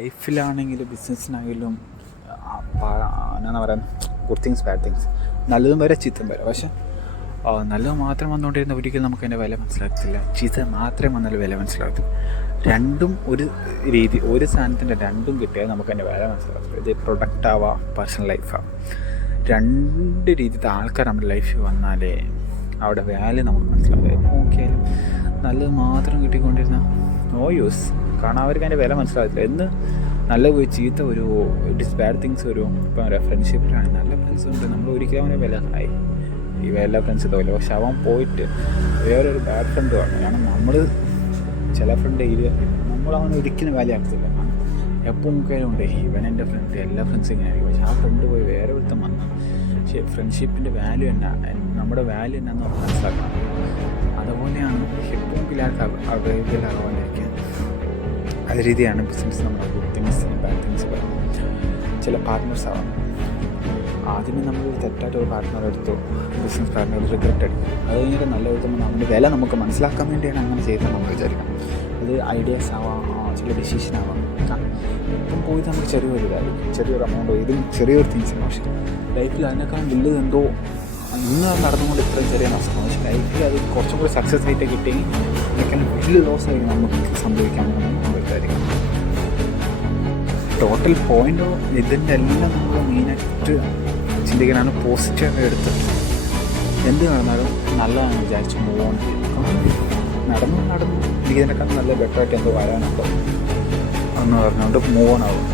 ലൈഫിലാണെങ്കിലും ബിസിനസ്സിനാണെങ്കിലും എന്നാ പറയുക, good things bad things, നല്ലതും വരെ ചീത്തയും വരെ. പക്ഷെ നല്ലത് മാത്രം വന്നുകൊണ്ടിരുന്ന ഒരിക്കലും നമുക്ക് അതിൻ്റെ വില മനസ്സിലാകത്തില്ല, ചീത്ത മാത്രമേ വന്നാലും വില മനസ്സിലാകത്തില്ല. രണ്ടും ഒരു രീതി, ഒരു സാധനത്തിൻ്റെ രണ്ടും കിട്ടിയാൽ നമുക്ക് അതിൻ്റെ വില മനസ്സിലാകത്തില്ല. ഇത് പ്രൊഡക്റ്റ് ആവാം, പേഴ്സണൽ ലൈഫാവാം, രണ്ട് രീതിയിലത്തെ ആൾക്കാർ നമ്മുടെ ലൈഫിൽ വന്നാലേ അവിടെ വാല്യൂ നമുക്ക് മനസ്സിലാകും. നോക്കിയാലും നല്ലത് മാത്രം കിട്ടിക്കൊണ്ടിരുന്ന നോ യൂസ്, കാരണം അവർക്ക് അതിൻ്റെ വില മനസ്സിലാകത്തില്ല. എന്ന് നല്ല പോയി ചീത്ത ഒരു ഇറ്റ്സ് ബാഡ് തിങ്സ് വരും. ഇപ്പം ഫ്രണ്ട്ഷിപ്പിലാണ് നല്ല ഫ്രണ്ട്സ് ഉണ്ട്, നമ്മൾ ഒരിക്കലും അവനെ വില ആയി ഈ എല്ലാ ഫ്രണ്ട്സ് ഇതുപോലെ. പക്ഷെ അവൻ പോയിട്ട് വേറൊരു ബാഡ് ഫ്രണ്ട് വേണം. കാരണം നമ്മൾ ചില ഫ്രണ്ട് നമ്മളവനെ ഒരിക്കലും വിലയാക്കത്തില്ല. കാരണം എപ്പോൾ മുഖേലും ഉണ്ട് ഇവൻ എൻ്റെ ഫ്രണ്ട്, എല്ലാ ഫ്രണ്ട്സും ഇങ്ങനെ ആയിരിക്കും. പക്ഷെ ആ ഫ്രണ്ട് പോയി വേറെ ഒരുത്തം വന്നു. പക്ഷേ ഫ്രണ്ട്ഷിപ്പിൻ്റെ വാല്യൂ എന്നാ, നമ്മുടെ വാല്യൂ എന്നാന്ന് നമുക്ക് മനസ്സിലാക്കണം. അതുപോലെയാണ് എപ്പോഴെങ്കിലും അവൈലബിളാകാണ്ടിരിക്കുക. അത് രീതിയാണ് ബിസിനസ്. നമ്മൾ ഗുഡ് തിങ്സ് ബാഡ് തിങ്സ് പറയുന്നത്. ചില പാർട്ട്നേഴ്സ് ആവാം. ആദ്യമേ നമ്മൾ തെറ്റായിട്ട് ഒരു പാർട്ട്ണർ എടുത്തു, ബിസിനസ് പാർട്ട്ണർ റിഗ്രറ്റ് എടുക്കും. അത് കഴിഞ്ഞിട്ട് നല്ല എഴുതുമ്പോൾ നമ്മുടെ വില നമുക്ക് മനസ്സിലാക്കാൻ വേണ്ടിയാണ് അങ്ങനെ ചെയ്തത് നമ്മൾ വിചാരിക്കണം. അത് ഐഡിയാസ് ആവാം, ചില ഡിസിഷൻ ആവാം. ഇപ്പം പോയി നമുക്ക് ചെറിയൊരു കാര്യം, ചെറിയൊരു എമൗണ്ടോ, ഇതും ചെറിയൊരു തിങ്സാണ്. പക്ഷേ ലൈഫിൽ അതിനേക്കാൾ വലുത് എന്തോ ഇന്ന് നടന്നുകൊണ്ട് ഇത്രയും ചെറിയ നഷ്ടമാണ്. പക്ഷേ ലൈഫിൽ അത് കുറച്ചും കൂടി സക്സസ് റേറ്റ് കിട്ടിയെങ്കിൽ അതിനേക്കാൾ വലിയ ലോസ് ആയി നമുക്ക് സംഭവിക്കാമെന്ന് നമ്മൾ വിചാരിക്കണം. ടോട്ടൽ പോയിൻ്റോ ഇതിൻ്റെ എല്ലാം നമ്മൾ മെയിനായിട്ട് ചിന്തിക്കാനാണ് പോസിറ്റീവായി എടുത്ത് എന്ത് നടന്നാലും നല്ലതാണെന്ന് വിചാരിച്ച് മൂവ് ഓൺ ചെയ്യും. നടന്നു ഇതിനേക്കാൾ നല്ല ബെറ്ററായിട്ട് എന്തോ വരാനുണ്ടോ എന്ന് പറഞ്ഞുകൊണ്ട് മൂവ് ഓൺ ആവും.